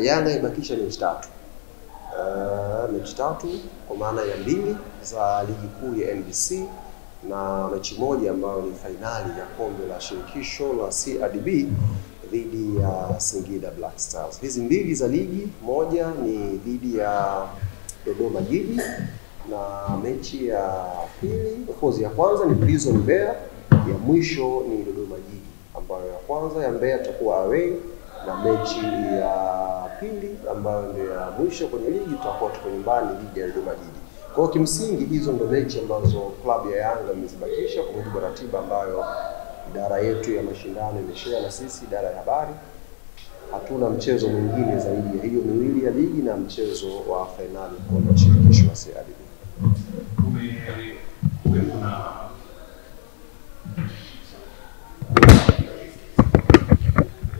Yanga ibakisha mechi tatu. Mechi tatu kwa maana ya mbili za ligi kuu ya NBC na mechi moja ambayo ni fainali ya kombe la shirikisho la CRDB dhidi ya Singida Black Stars. Hizi mbili za ligi, moja ni dhidi ya Dodoma Jiji na mechi ya pili, of course ya kwanza ni Prison Mbeya, ya mwisho ni Dodoma Jiji, ambayo ya kwanza ya Mbeya itakuwa away na mechi ya pili ambayo ndio ya mwisho kwenye ligi tutakuwa tuko nyumbani dhidi ya Dodoma Jiji. Kwa hiyo kimsingi hizo ndio mechi ambazo klabu ya Yanga imezibakisha kwa mujibu wa ratiba ambayo idara yetu ya mashindano imeshare na sisi, idara ya habari. Hatuna mchezo mwingine zaidi ya hiyo miwili ya ligi na mchezo wa finali kwa shirikisho la CRDB.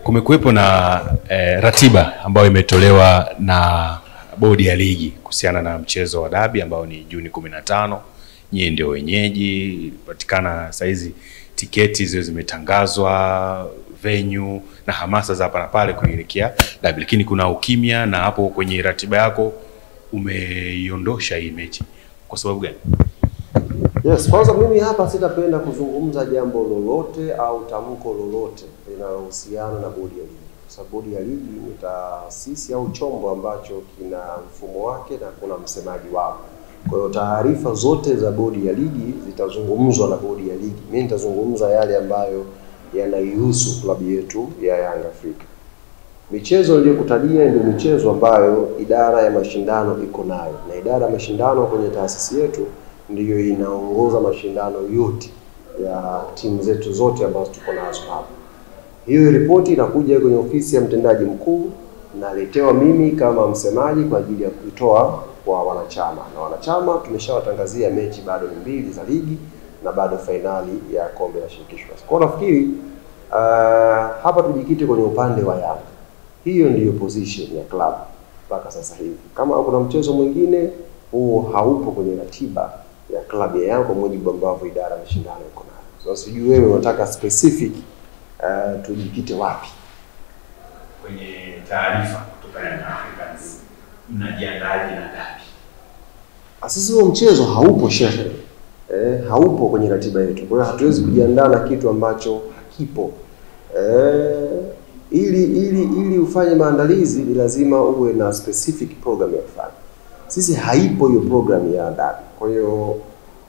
Kumekuwepo na ratiba ambayo imetolewa na bodi ya ligi kuhusiana na mchezo wa dabi ambao ni Juni 15. Nyie ndio wenyeji, patikana saizi tiketi zile zimetangazwa, venue na hamasa za hapa na pale kuelekea dabi, lakini kuna ukimya, na hapo kwenye ratiba yako umeiondosha hii mechi. Kwa sababu gani? Yes, kwanza mimi hapa sitapenda kuzungumza jambo lolote au tamko lolote linalohusiana na bodi ya ligi. Kwa sababu bodi ya ligi ni taasisi au chombo ambacho kina mfumo wake na kuna msemaji wao. Kwa hiyo taarifa zote za bodi ya ligi zitazungumzwa na bodi ya ligi. Mimi nitazungumza yale ambayo yanaihusu klabu yetu ya Young Africa. Michezo niliyokutajia ndio michezo ambayo idara ya mashindano iko nayo, na idara ya mashindano kwenye taasisi yetu ndiyo inaongoza mashindano yote ya timu zetu zote ambazo tuko nazo hapa. Hiyo ripoti inakuja kwenye ofisi ya mtendaji mkuu, naletewa mimi kama msemaji kwa ajili ya kuitoa kwa wanachama. Na wanachama tumeshawatangazia mechi bado ni mbili za ligi na bado fainali ya kombe la shirikisho. Kwa nafikiri hapa tujikite kwenye upande wa Yanga. Hiyo ndiyo position ya club mpaka sasa hivi. Kama kuna mchezo mwingine huo haupo kwenye ratiba ya klabu ya Yanga kwa mujibu ambavyo idara ya mashindano iko nayo. So sijui wewe unataka specific tujikite wapi? Kwenye taarifa kutoka Young Africans mnajiandaje na dabi? Sisi huo mchezo haupo shehe. Haupo kwenye ratiba yetu. Kwa hiyo hatuwezi kujiandaa na kitu ambacho hakipo. Ili ufanye maandalizi ni lazima uwe na specific program ya kufanya. Sisi haipo hiyo program ya dabi. Kwa hiyo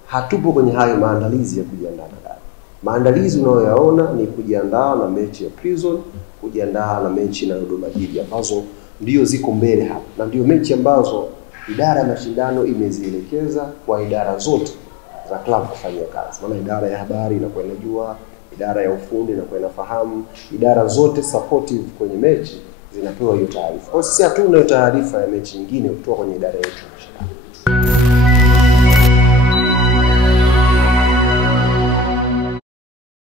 hatupo kwenye hayo maandalizi ya kujiandaa na dabi. Maandalizi unayoyaona ni kujiandaa na mechi ya Prison, kujiandaa na mechi na Dodoma Jiji ambazo ndio ziko mbele hapa. Na ndio mechi ambazo idara ya mashindano imezielekeza kwa idara zote za club kufanya kazi. Maana idara ya habari inakuwa inajua, idara ya ufundi inakuwa inafahamu, idara zote supportive kwenye mechi zinapewa hiyo taarifa. Kwa hiyo sisi hatuna taarifa ya mechi nyingine kutoka kwenye idara yetu.